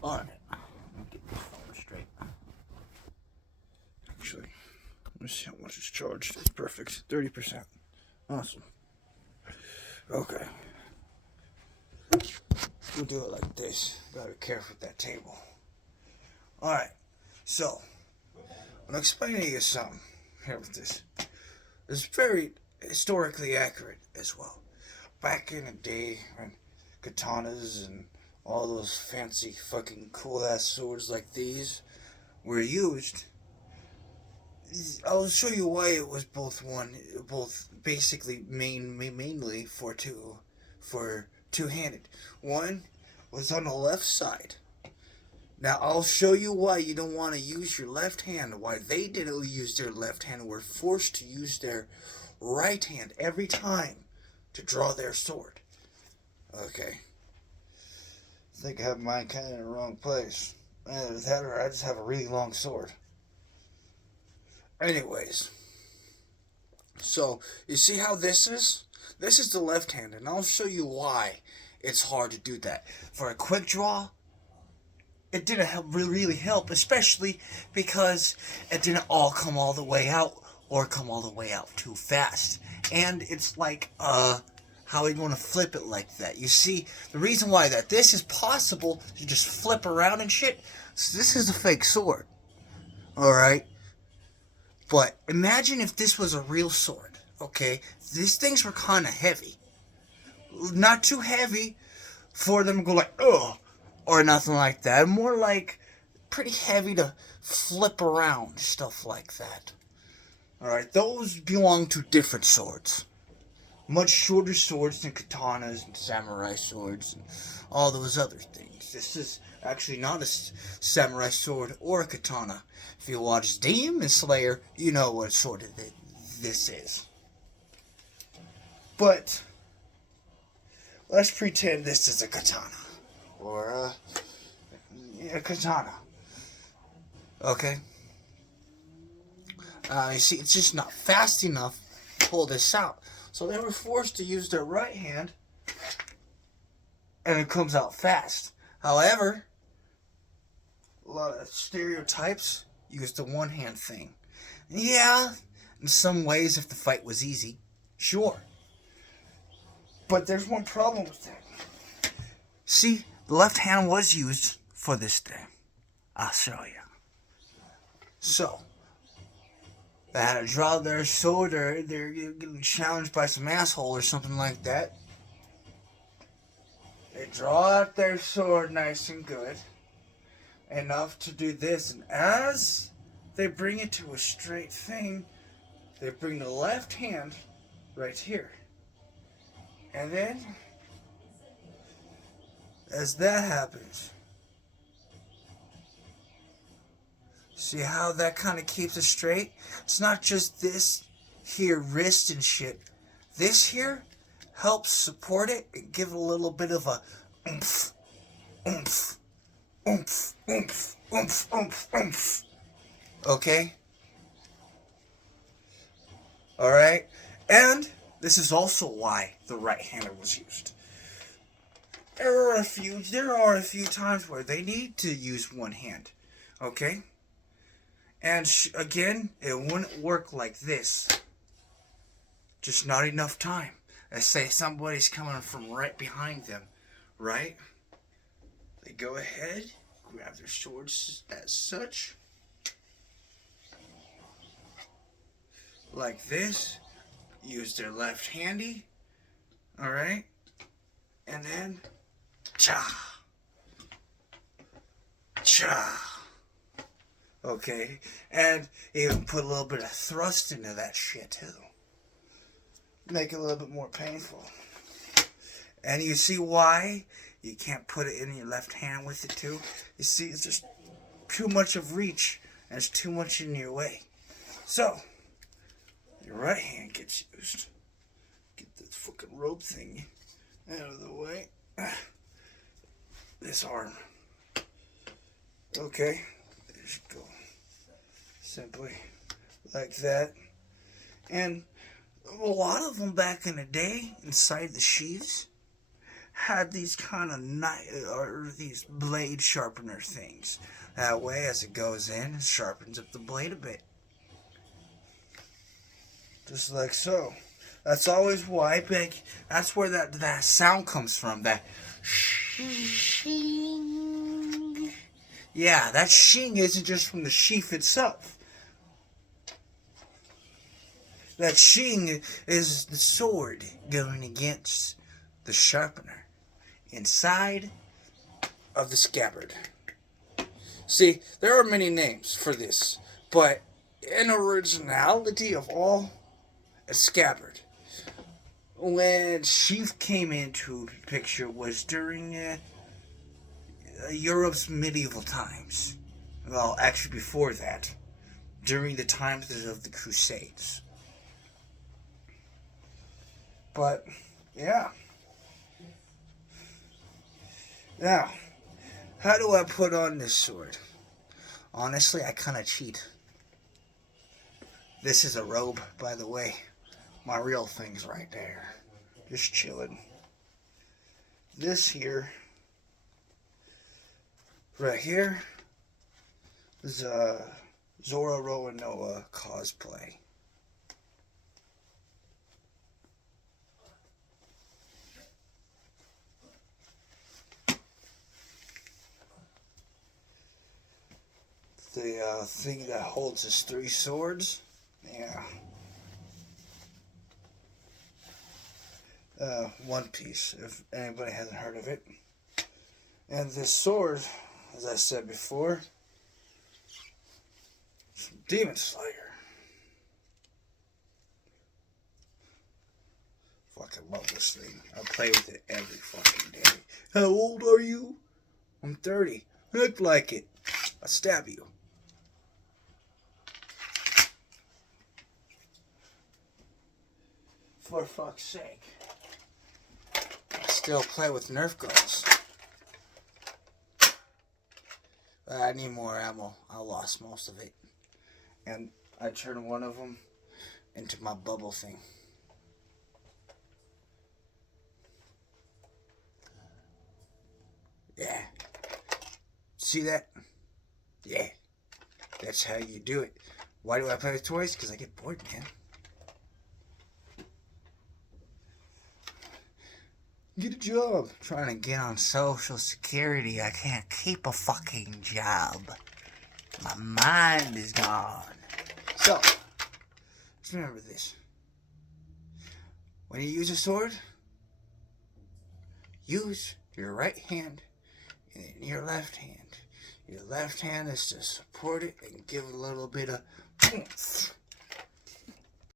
Alright, let me get this phone straight. Actually, let me see how much it's charged. It's perfect. 30%. Awesome. Okay. We'll do it like this. Gotta be careful with that table. Alright, so, I'm explaining to you something here with this. It's very historically accurate as well. Back in the day when katanas and all those fancy fucking cool ass swords like these were used, I'll show you why it was both basically mainly for two-handed. One was on the left side. Now I'll show you why you don't want to use your left hand. Why they didn't use their left hand and were forced to use their right hand every time to draw their sword. Okay. I think I have mine kind of in the wrong place. Either that or I just have a really long sword. Anyways, so you see how this is? This is the left hand, and I'll show you why it's hard to do that. For a quick draw, it didn't really help, especially because it didn't all come all the way out or come all the way out too fast. And it's like, how are you going to flip it like that? You see, the reason why that this is possible, you just flip around and shit. So this is a fake sword, alright? But imagine if this was a real sword, okay? These things were kind of heavy. Not too heavy for them to go like, ugh, or nothing like that. More like pretty heavy to flip around, stuff like that. Alright, those belong to different swords. Much shorter swords than katanas and samurai swords and all those other things. This is actually not a samurai sword or a katana. If you watch Demon Slayer, you know what sort of this is. But let's pretend this is a katana or a katana. Okay. You see, it's just not fast enough to pull this out. So they were forced to use their right hand, and it comes out fast. However, a lot of stereotypes use the one-hand thing. Yeah, in some ways, if the fight was easy, sure. But there's one problem with that. See, the left hand was used for this thing. I'll show you. So, they had to draw their sword, or they're getting challenged by some asshole or something like that. They draw out their sword nice and good, enough to do this, and as they bring it to a straight thing, they bring the left hand right here. And then, as that happens, see how that kind of keeps it straight? It's not just this here wrist and shit. This here helps support it and give it a little bit of a oomph, oomph, oomph, oomph, oomph, oomph, oomph. Okay? Alright? And this is also why the right-hander was used. There are a few times where they need to use one hand. Okay? And again, it wouldn't work like this. Just not enough time. Let's say somebody's coming from right behind them, right? They go ahead, grab their swords as such. Like this. Use their left handy. Alright? And then, cha. Cha. Okay? And even put a little bit of thrust into that shit too. Make it a little bit more painful. And you see why you can't put it in your left hand with it too? You see, it's just too much of reach, and it's too much in your way. So, your right hand gets used. Get this fucking rope thing out of the way. This arm. Okay, there you go. Simply like that. And a lot of them back in the day, inside the sheaths, had these kind of or these blade sharpener things. That way, as it goes in, it sharpens up the blade a bit. Just like so. That's always why, that's where that sound comes from. That shing. Yeah, that shing isn't just from the sheath itself. That shing is the sword going against the sharpener inside of the scabbard. See, there are many names for this, but an originality of all, a scabbard. When sheath came into the picture was during Europe's medieval times. Well, actually before that, during the times of the Crusades. But, yeah. Now, how do I put on this sword? Honestly, I kind of cheat. This is a robe, by the way. My real thing's right there. Just chilling. This here, right here, is a Zora Roanoa cosplay. The thing that holds his 3 swords. Yeah. One Piece, if anybody hasn't heard of it. And this sword, as I said before, is from Demon Slayer. Fucking love this thing. I play with it every fucking day. How old are you? I'm 30. Act like it. I'll stab you. For fuck's sake. I still play with Nerf guns. I need more ammo. I lost most of it. And I turned one of them into my bubble thing. Yeah. See that? Yeah. That's how you do it. Why do I play with toys? Because I get bored, man. Get a job. Trying to get on Social Security. I can't keep a fucking job. My mind is gone. So, just remember this. When you use a sword, use your right hand and then your left hand. Your left hand is to support it and give it a little bit of oomph.